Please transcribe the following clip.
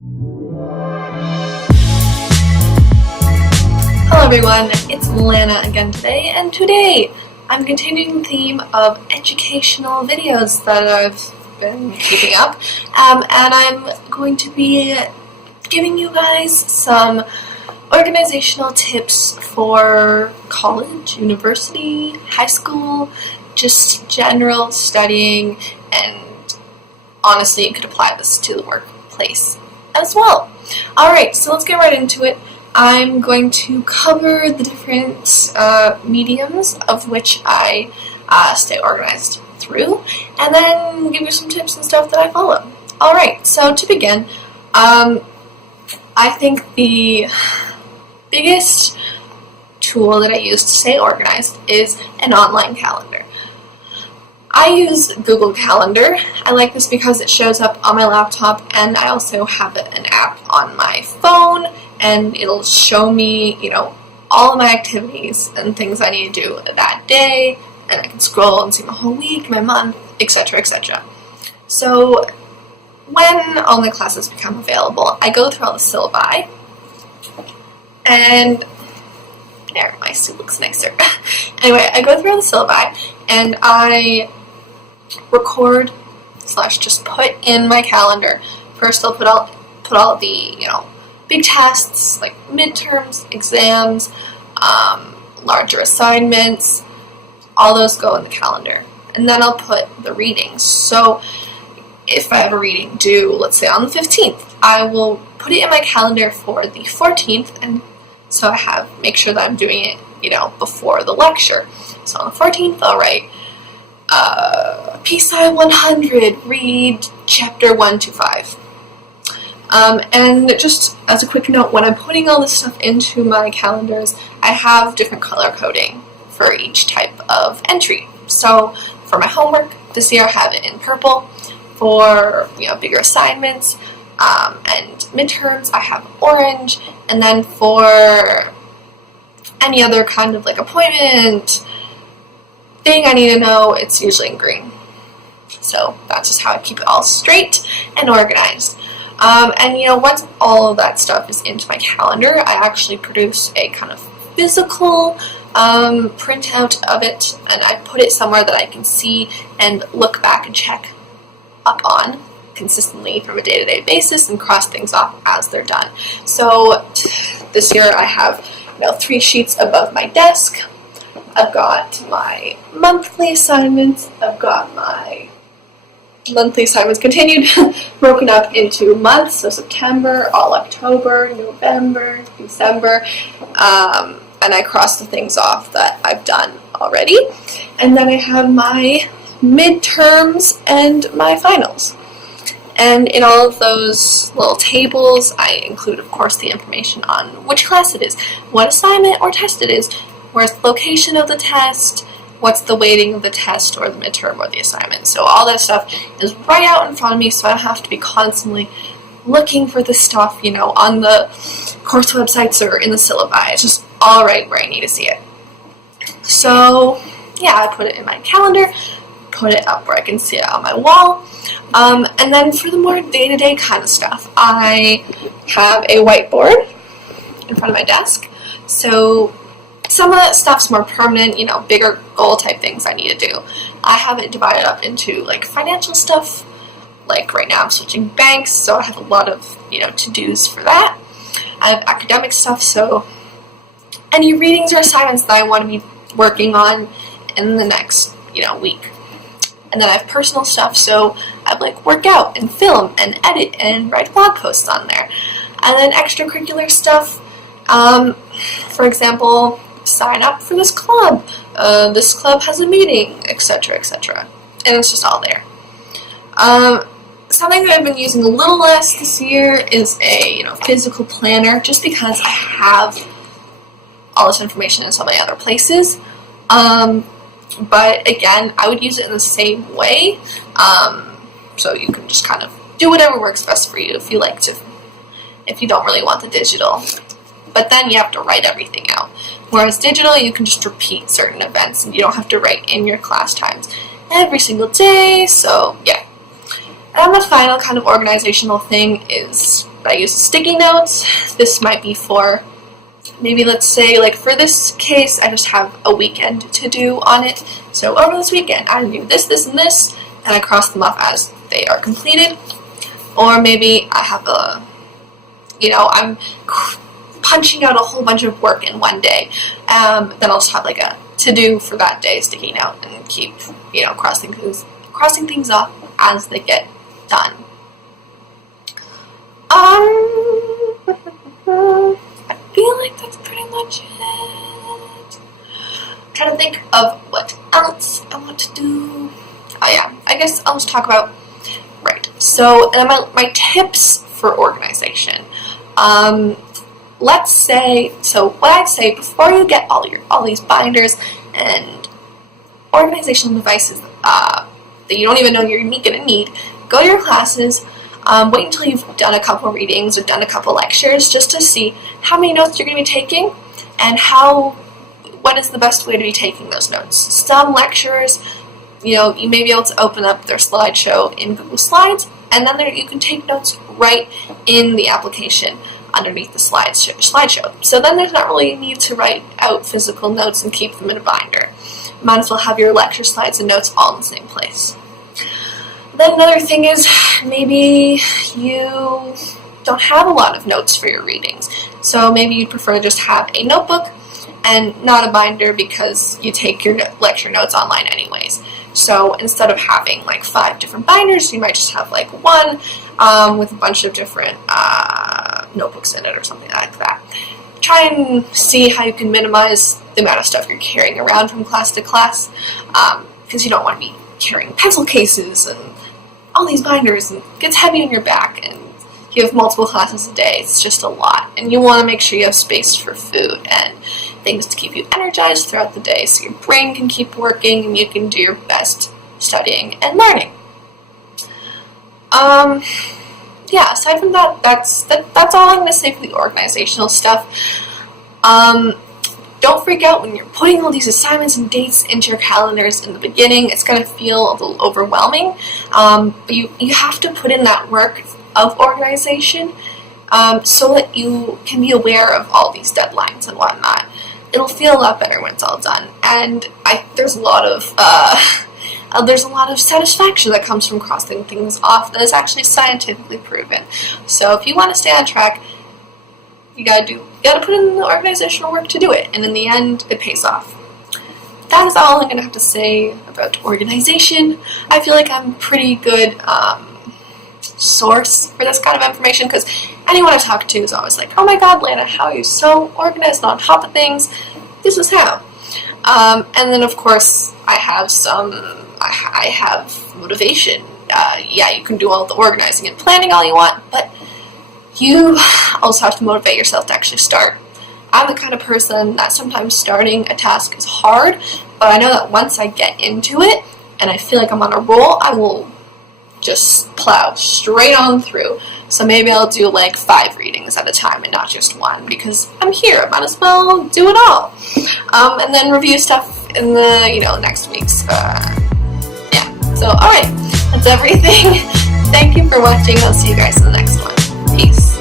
Hello everyone, it's Lana again today, and today I'm continuing the theme of educational videos that I've been keeping up, and I'm going to be giving you guys some organizational tips for college, university, high school, just general studying, and honestly you could apply this to the workplace as well. Alright, so let's get right into it. I'm going to cover the different mediums of which I stay organized through, and then give you some tips and stuff that I follow. Alright, so to begin, I think the biggest tool that I use to stay organized is an online calendar. I use Google Calendar. I like this because it shows up on my laptop, and I also have an app on my phone, and it'll show me, all of my activities and things I need to do that day, and I can scroll and see my whole week, my month, etc., etc. So when all my classes become available, I go through all the syllabi, and there, my suit looks nicer. Anyway, I go through all the syllabi, and I record / just put in my calendar. First, I'll put all the big tests like midterms, exams, larger assignments. All those go in the calendar, and then I'll put the readings. So if I have a reading due, let's say on the 15th, I will put it in my calendar for the 14th, and so I make sure that I'm doing it, before the lecture. So on the 14th, I'll write PSI 100, read chapter 1 to 5. And just as a quick note, when I'm putting all this stuff into my calendars, I have different color coding for each type of entry. So for my homework this year, I have it in purple. For bigger assignments and midterms, I have orange. And then for any other kind of appointment thing I need to know, it's usually in green. So that's just how I keep it all straight and organized. And once all of that stuff is into my calendar, I actually produce a kind of physical printout of it, and I put it somewhere that I can see and look back and check up on consistently from a day-to-day basis and cross things off as they're done. So this year I have 3 sheets above my desk. I've got my monthly assignments, I've got my monthly assignments continued, broken up into months, so September, all October, November, December, and I cross the things off that I've done already. And then I have my midterms and my finals. And in all of those little tables, I include, of course, the information on which class it is, what assignment or test it is, where's the location of the test, what's the weighting of the test or the midterm or the assignment. So all that stuff is right out in front of me, so I don't have to be constantly looking for the stuff, on the course websites or in the syllabi. It's just all right where I need to see it. So yeah, I put it in my calendar, put it up where I can see it on my wall. And then for the more day-to-day kind of stuff, I have a whiteboard in front of my desk. So some of that stuff's more permanent, bigger goal type things I need to do. I have it divided up into financial stuff. Like right now I'm switching banks, so I have a lot of to-dos for that. I have academic stuff, so any readings or assignments that I want to be working on in the next week. And then I have personal stuff, so I have workout and film and edit and write blog posts on there. And then extracurricular stuff, for example, sign up for this club has a meeting, etc., etc. And it's just all there. Something that I've been using a little less this year is a physical planner, just because I have all this information in so many other places. But again, I would use it in the same way, so you can just kind of do whatever works best for you if you don't really want the digital. But then you have to write everything out. Whereas digital, you can just repeat certain events and you don't have to write in your class times every single day. So yeah. And the final kind of organizational thing is but I use sticky notes. This might be for, maybe let's say, like for this case, I just have a weekend to do on it. So over this weekend, I do this, this, and this, and I cross them off as they are completed. Or maybe I have a, I'm punching out a whole bunch of work in one day. Then I'll just have like a to-do for that day sticking out and keep, crossing things off as they get done. I feel like that's pretty much it. I'm trying to think of what else I want to do. Oh yeah, I guess I'll just talk about, so my tips for organization. Let's say, so what I'd say before you get all these binders and organizational devices that you don't even know you're going to need, go to your classes. Wait until you've done a couple readings or done a couple lectures just to see how many notes you're going to be taking and what is the best way to be taking those notes. Some lecturers, you may be able to open up their slideshow in Google Slides, and then you can take notes right in the application underneath the slideshow. So then there's not really a need to write out physical notes and keep them in a binder. You might as well have your lecture slides and notes all in the same place. Then another thing is, maybe you don't have a lot of notes for your readings. So maybe you'd prefer to just have a notebook and not a binder because you take your lecture notes online anyways. So instead of having like 5 different binders, you might just have like one with a bunch of different notebooks in it or something like that. Try and see how you can minimize the amount of stuff you're carrying around from class to class, because you don't want to be carrying pencil cases and all these binders, and it gets heavy on your back, and you have multiple classes a day. It's just a lot, and you want to make sure you have space for food and things to keep you energized throughout the day so your brain can keep working and you can do your best studying and learning. Yeah, aside from that, that's all I'm going to say for the organizational stuff. Don't freak out when you're putting all these assignments and dates into your calendars in the beginning. It's going to feel a little overwhelming, but you have to put in that work of organization so that you can be aware of all these deadlines and whatnot. It'll feel a lot better when it's all done, and there's a lot of satisfaction that comes from crossing things off that is actually scientifically proven. So if you want to stay on track, you gotta put in the organizational work to do it, and in the end, it pays off. That is all I'm gonna have to say about organization. I feel like I'm a pretty good source for this kind of information, because anyone I talk to is always like, "Oh my God, Lana, how are you so organized and on top of things? This is how." And then of course I have motivation. Yeah, you can do all the organizing and planning all you want, but you also have to motivate yourself to actually start. I'm the kind of person that sometimes starting a task is hard, but I know that once I get into it and I feel like I'm on a roll, I will just plow straight on through. So maybe I'll do like 5 readings at a time and not just 1, because I'm here, I might as well do it all. And then review stuff in the next week's yeah. So alright, that's everything. Thank you for watching. I'll see you guys in the next one. Peace.